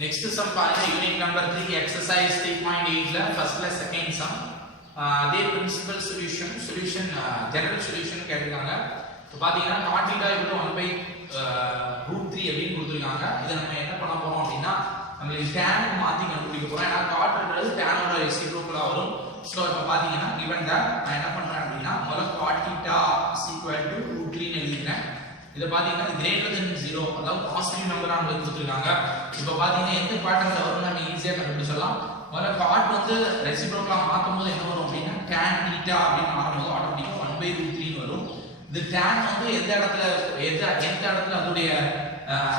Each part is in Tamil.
Next sum பாருங்க unit number 3 exercise 3.8 ல first plus second sum அதே principal solution general solution கேட்டிருக்காங்க. இப்போ பாத்தீங்கன்னா cot theta = 1 by √3 அப்படி கொடுத்திருக்காங்க. இத நம்ம என்ன பண்ண போறோம் அப்படினா நம்ம tan மாத்தி கண்டுபிடிக்க போறோம். ஏன்னா cot ன்றது tan ஓட ரெசிப்ரோக்கலா வரும். சோ இப்போ பாத்தீங்கன்னா given that நான் என்ன பண்றேன் அப்படினா முதல்ல cot theta √3 ன்னு எழுதிக்கிறேன். இத பாத்தீங்கன்னா greater than 0 அதாவது பாசிட்டிவ் நம்பரா நமக்கு கொடுத்திருக்காங்க. இப்போ பாத்தீங்கன்னா எந்த குவாட்ரன்ட்ல வரும்னு நம்ம ஈஸியா கண்டுபிடிச்சலாம். முதல்ல காட் வந்து ரெசிப்ரோக்கலா மாத்தும்போது என்ன வரும் அப்படினா tan θ அப்படினு மாறும்போது ஆட்டோமேட்டிக்கா 1/√3 ன்னு வரும். இந்த tan வந்து எந்த இடத்துல அதோட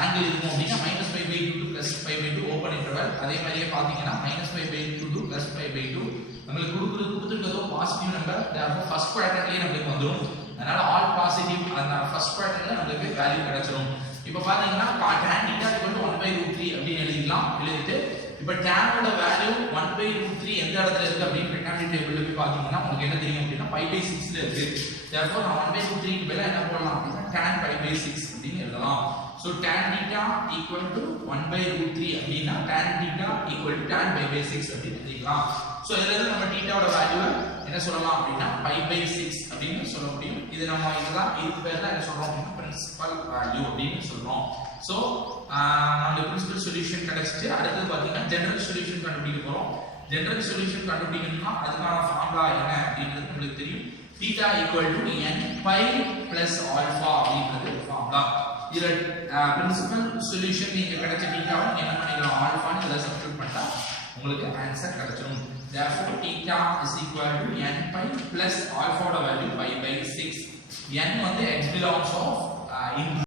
ஆங்கிள் இருக்கும் அப்படினா -π/2 to +π/2 ஓபன் இன்டர்வல். அதே மாதிரியே பாத்தீங்கன்னா -π/2 to +π/2 நமக்கு கொடுத்திருக்கிறது பாசிட்டிவ் நம்பர். therefore ஃபர்ஸ்ட் குவாட்ரன்ட்லயே நமக்கு வந்துரும். அதனால ஆல் பாசிட்டிவ் அந்த ஃபர்ஸ்ட் குவாட்ரன்ட்ல நமக்கு வேல்யூ கிடைச்சிரும். இப்போ பாத்தீங்கன்னா tan θ = 1/√3 அப்படி எழுதிட்டு இப்போ tan ஓட வேல்யூ 1/√3 எந்த இடத்துல இருக்கு அப்படினு ரெக்டாங்கிள் டேபிள்ல போய் பாத்தீங்கன்னா உங்களுக்கு என்ன தெரியும் அப்படினா π/6 ல இருக்கு. therefore நான் 1/√3 க்கு பதிலா என்ன போடலாம் அப்படினா tan π/6 அப்படினு எழுதலாம். so tan θ = 1/√3 அப்படினா tan θ tan π/6 அப்படி எழுதிக்கலாம். so இதுல இருந்து நம்ம θ ஓட வேல்யூ என்ன சொல்லலாம் அப்படினா π/6 அப்படினு சொல்ல முடியும். இது நம்ம இதுக்கு பேர் தான் என்ன சொல்றோம் அப்படினா பிரின்சிபல் வேல்யூ அப்படினு சொல்றோம். so நம்ம பிரின்சிபல் சொல்யூஷன் கிடைச்சிட்டு அடுத்து பாத்தீங்கன்னா ஜெனரல் சொல்யூஷன் கண்டுபிடிக்க போறோம். ஜெனரல் சொல்யூஷன் கண்டுபிடிக்கணும்னா அதுக்கான ஃபார்முலா என்ன அப்படின்றது உங்களுக்கு தெரியும். θ = n π + α அப்படின்றது ஃபார்முலா. இதுல பிரின்சிபல் சொல்யூஷன் நீங்க கிடைச்ச θ வை என்ன பண்ணிக்கலாம் ஆல்பான்னு இத சப்ஸ்டிட்யூட் பண்ணா உங்களுக்கு ஆன்சர் கிடைச்சிரும். therefore θ = n π + α ஓட வேல்யூ π/6. n வந்து x belongs of